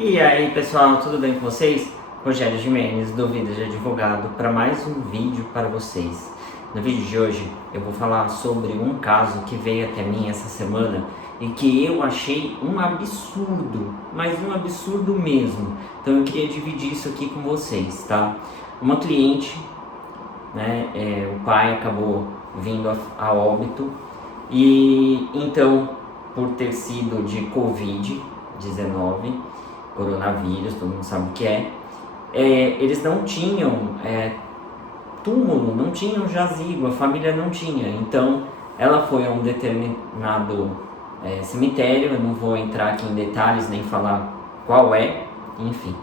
E aí pessoal, tudo bem com vocês? Rogério Gimenez, do Vida de Advogado, para mais um vídeo para vocês. No vídeo de hoje eu vou falar sobre um caso que veio até mim essa semana e que eu achei um absurdo, mas um absurdo mesmo. Então eu queria dividir isso aqui com vocês, tá? Uma cliente, o pai acabou vindo a óbito e então, por ter sido de Covid-19, coronavírus, todo mundo sabe o que eles não tinham túmulo, não tinham jazigo, a família não tinha. Então ela foi a um determinado cemitério, eu não vou entrar aqui em detalhes nem falar qual enfim.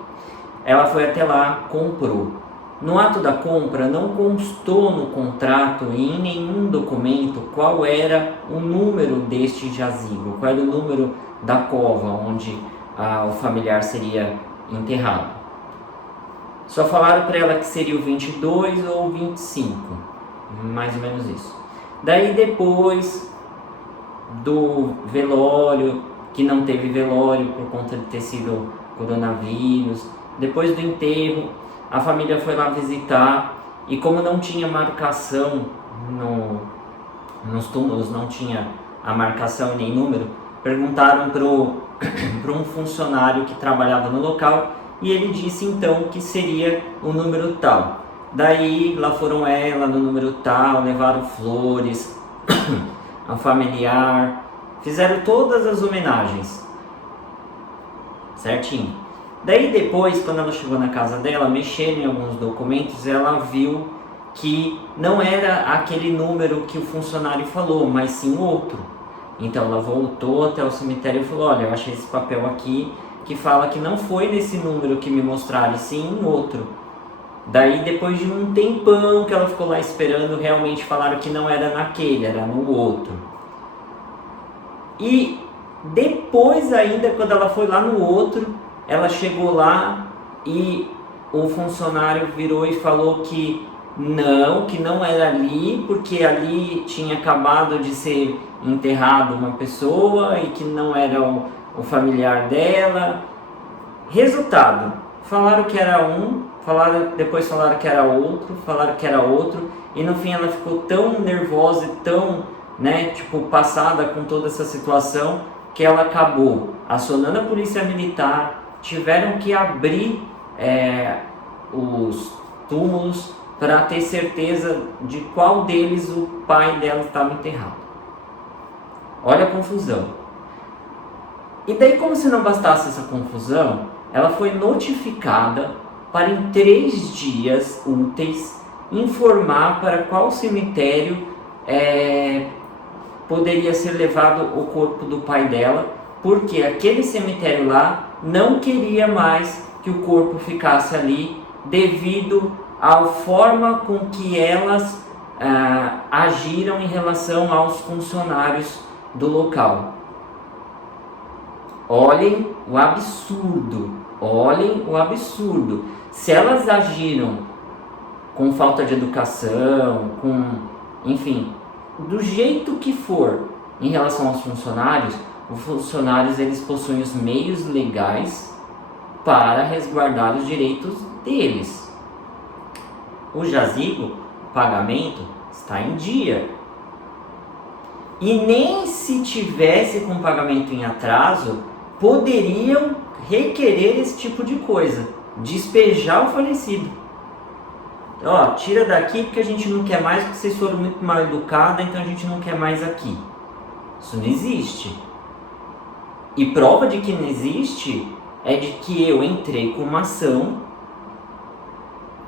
Ela foi até lá, comprou. No ato da compra não constou no contrato e em nenhum documento qual era o número deste jazigo, qual era o número da cova onde o familiar seria enterrado. Só falaram para ela que seria o 22 ou o 25, mais ou menos isso. Daí depois do velório, que não teve velório por conta de ter sido coronavírus, depois do enterro, a família foi lá visitar e como não tinha marcação nos túmulos, não tinha a marcação nem número, perguntaram para um funcionário que trabalhava no local e ele disse então que seria o número tal. Daí lá foram ela no número tal, levaram flores, a familiar, fizeram todas as homenagens, certinho. Daí depois, quando ela chegou na casa dela, mexendo em alguns documentos, ela viu que não era aquele número que o funcionário falou, mas sim outro. Então ela voltou até o cemitério e falou: olha, eu achei esse papel aqui que fala que não foi nesse número que me mostraram, e sim em outro. Daí depois de um tempão que ela ficou lá esperando, realmente falaram que não era naquele, era no outro. E depois ainda, quando ela foi lá no outro, ela chegou lá e o funcionário virou e falou que não era ali, porque ali tinha acabado de ser enterrado uma pessoa e que não era o familiar dela. Resultado, falaram que era um, depois falaram que era outro, e no fim ela ficou tão nervosa e tão, passada com toda essa situação, que ela acabou acionando a polícia militar, tiveram que abrir os túmulos para ter certeza de qual deles o pai dela estava enterrado. Olha a confusão. E daí, como se não bastasse essa confusão, ela foi notificada para em 3 dias úteis informar para qual cemitério poderia ser levado o corpo do pai dela, porque aquele cemitério lá não queria mais que o corpo ficasse ali devido à forma com que elas agiram em relação aos funcionários do local. Olhem o absurdo. Se elas agiram com falta de educação, do jeito que for em relação aos funcionários, os funcionários eles possuem os meios legais para resguardar os direitos deles. O jazigo, o pagamento, está em dia. E nem se tivesse com pagamento em atraso, poderiam requerer esse tipo de coisa, despejar o falecido. Tira daqui porque a gente não quer mais, porque vocês foram muito mal educados, então a gente não quer mais aqui. Isso não existe. E prova de que não existe é de que eu entrei com uma ação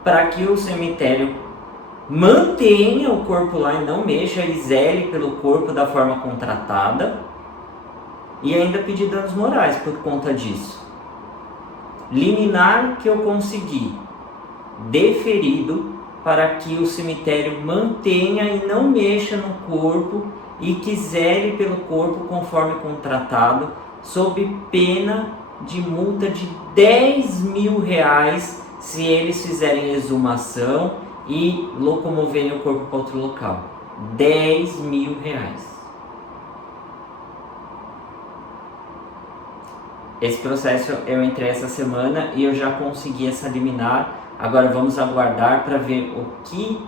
para que o cemitério mantenha o corpo lá e não mexa e zele pelo corpo da forma contratada, e ainda pedi danos morais por conta disso. Liminar que eu consegui, deferido, para que o cemitério mantenha e não mexa no corpo e que zele pelo corpo conforme contratado, sob pena de multa de R$10.000 se eles fizerem exumação e locomoverem o corpo para outro local. R$10.000. Esse processo eu entrei essa semana e eu já consegui essa liminar. Agora vamos aguardar para ver o que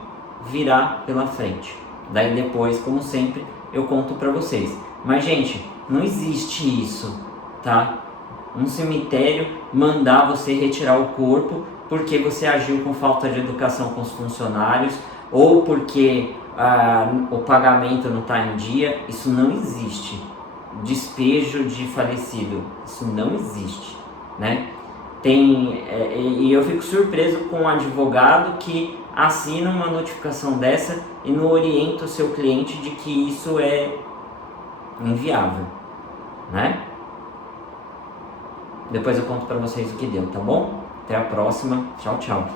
virá pela frente. Daí depois, como sempre, eu conto para vocês. Mas gente, não existe isso, tá? Um cemitério mandar você retirar o corpo porque você agiu com falta de educação com os funcionários ou porque o pagamento não está em dia. Isso não existe. Despejo de falecido, isso não existe, né? E eu fico surpreso com um advogado que assina uma notificação dessa e não orienta o seu cliente de que isso é inviável, né? Depois eu conto para vocês o que deu, tá bom? Até a próxima, tchau, tchau.